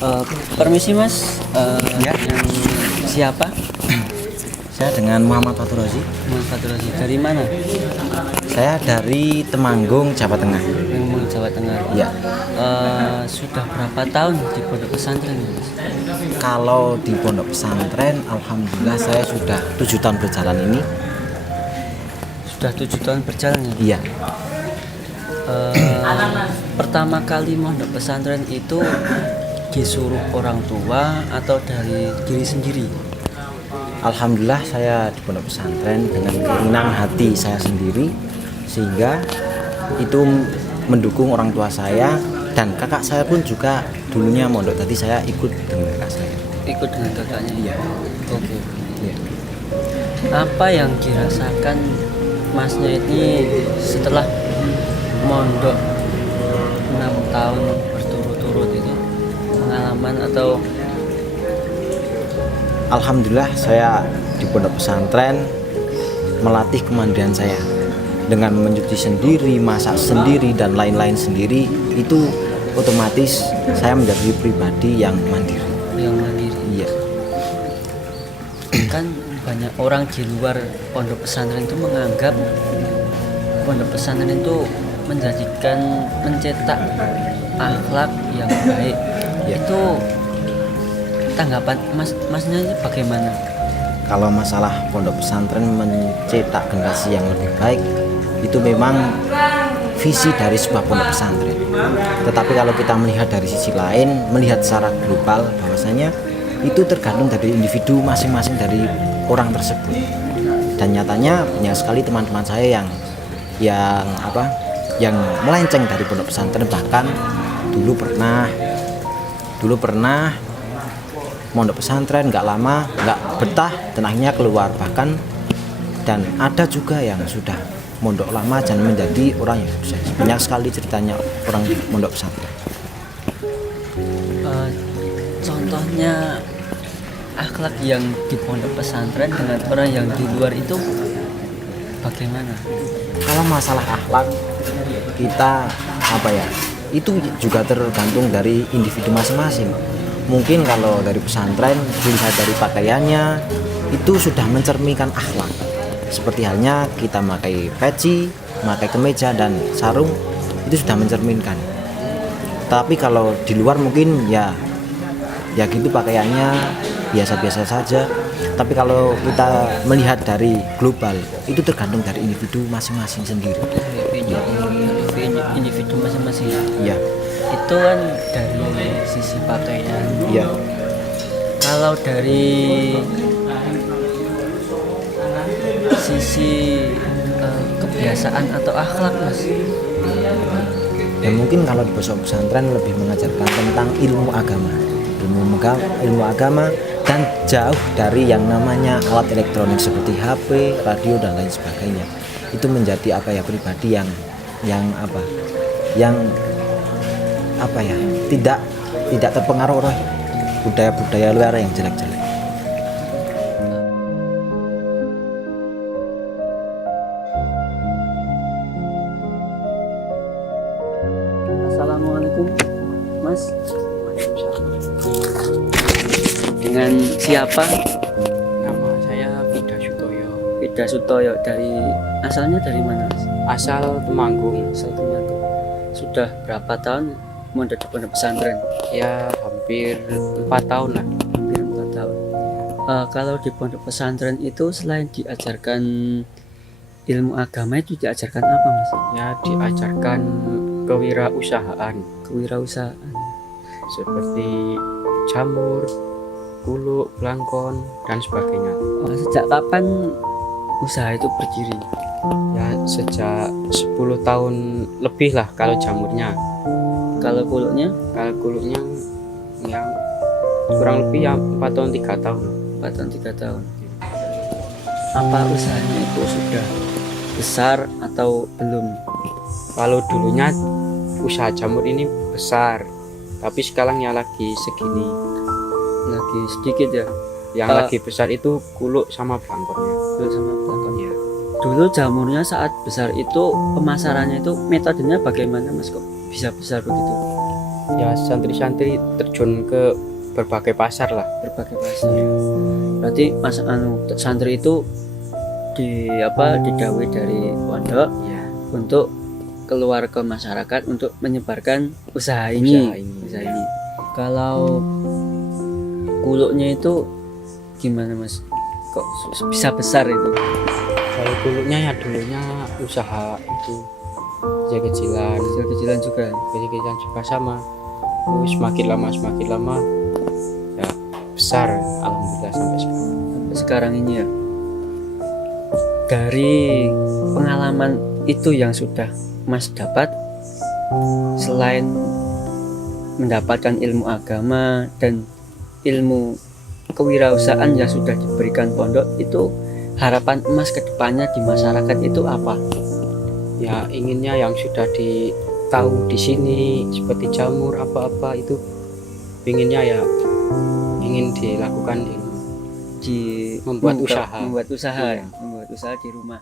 Eh, Permisi Mas, Ya, yang siapa? saya dengan Muhammad Fatur Rozi. Mas Faturasi, dari mana? Saya dari Temanggung, Jawa Tengah. Memang Jawa Tengah. Ya, Sudah berapa tahun di pondok pesantren Mas? kalau di pondok pesantren, alhamdulillah saya sudah 7 tahun berjalan ini. Sudah 7 tahun berjalan ya? Iya, Pertama kali mondok pesantren itu disuruh orang tua atau dari diri sendiri? alhamdulillah saya di pondok pesantren dengan keinginan hati saya sendiri, sehingga itu mendukung orang tua saya dan kakak saya pun juga dulunya mondok, tadi saya ikut dengan kakak saya. Ikut dengan kakaknya? Iya. Oke. Iya. Apa yang dirasakan Masnya ini setelah mondok 6 tahun berturut-turut itu, pengalaman atau Alhamdulillah saya di pondok pesantren melatih kemandirian saya dengan mencuci sendiri, masak sendiri dan lain-lain sendiri. Itu otomatis saya menjadi pribadi yang mandiri. yang mandiri? Iya, Kan banyak orang di luar pondok pesantren itu menganggap pondok pesantren itu mencetak akhlak yang baik. Ya. Itu tanggapan masnya ini bagaimana? kalau masalah pondok pesantren mencetak generasi yang lebih baik, itu memang visi dari sebuah pondok pesantren. Tetapi kalau kita melihat dari sisi lain, melihat secara global, bahwasanya itu tergantung dari individu masing-masing dari orang tersebut. Dan nyatanya banyak sekali teman-teman saya yang melenceng dari pondok pesantren, bahkan dulu pernah mondok pesantren nggak lama, nggak betah dan akhirnya keluar. Bahkan dan ada juga yang sudah mondok lama dan menjadi orang yang sukses. Banyak sekali ceritanya orang mondok pesantren. Contohnya akhlak yang di pondok pesantren dengan orang yang di luar itu bagaimana? Kalau masalah akhlak, kita itu juga tergantung dari individu masing-masing. Mungkin kalau dari pesantren dilihat dari pakaiannya itu sudah mencerminkan akhlak. Seperti halnya kita pakai peci, pakai kemeja dan sarung, itu sudah mencerminkan. Tapi kalau di luar mungkin ya gitu pakaiannya biasa-biasa saja. Tapi kalau kita melihat dari global, itu tergantung dari individu masing-masing sendiri. Individu masing-masing. Iya. Itu kan dari sisi pakaian. Iya. Kalau dari sisi kebiasaan atau akhlak Mas? Ya mungkin kalau di pondok pesantren lebih mengajarkan tentang ilmu agama dan jauh dari yang namanya alat elektronik seperti HP, radio dan lain sebagainya. Itu menjadi pribadi yang tidak terpengaruh oleh budaya-budaya luar yang jelek-jelek. Assalamualaikum Mas. Dengan siapa? Nama saya Vida Sutoyo, Vida Sutoyo. Asalnya dari mana Mas? asal Temanggung. Asal Temanggung. Sudah berapa tahun mondok di pondok pesantren? Ya hampir 4 tahun lah. Hampir 4 tahun. Kalau di pondok pesantren itu selain diajarkan ilmu agama, itu diajarkan apa Mas? Ya diajarkan kewirausahaan Kewirausahaan. seperti jamur, kuluk, belangkon dan sebagainya. Sejak kapan usaha itu berdiri? Ya sejak 10 tahun lebih lah kalau jamurnya. Kalau kuluknya? Kalau kuluknya yang kurang lebih ya 4 tahun 3 tahun. 4 tahun 3 tahun. Apa usahanya itu sudah besar atau belum? Kalau dulunya usaha jamur ini besar, tapi sekarang ya lagi segini. Lagi sedikit ya. Yang lagi besar itu kuluk sama belangkonnya. Kuluk sama belangkon. Ya. Dulu jamurnya saat besar itu pemasarannya itu metodenya bagaimana Mas, kok bisa besar begitu? ya santri-santri terjun ke berbagai pasar lah. berbagai pasar. Berarti mas santri itu didawai dari pondok Ya, untuk keluar ke masyarakat untuk menyebarkan usaha ini. Usaha ini. Kalau kuluknya itu gimana mas? Kok bisa besar itu? Kalau dulunya usaha itu kecil-kecilan Kecil-kecilan juga. kecil-kecilan juga sama. Semakin lama ya besar, alhamdulillah sampai sekarang. Sampai sekarang ini ya. Dari pengalaman itu yang sudah mas dapat, selain mendapatkan ilmu agama dan ilmu kewirausahaan yang sudah diberikan pondok, itu harapan emas ke depannya di masyarakat itu apa? Ya inginnya yang sudah tahu di sini seperti jamur apa-apa itu inginnya ya ingin dilakukan Di membuat usaha. membuat usaha Iya. membuat usaha di rumah.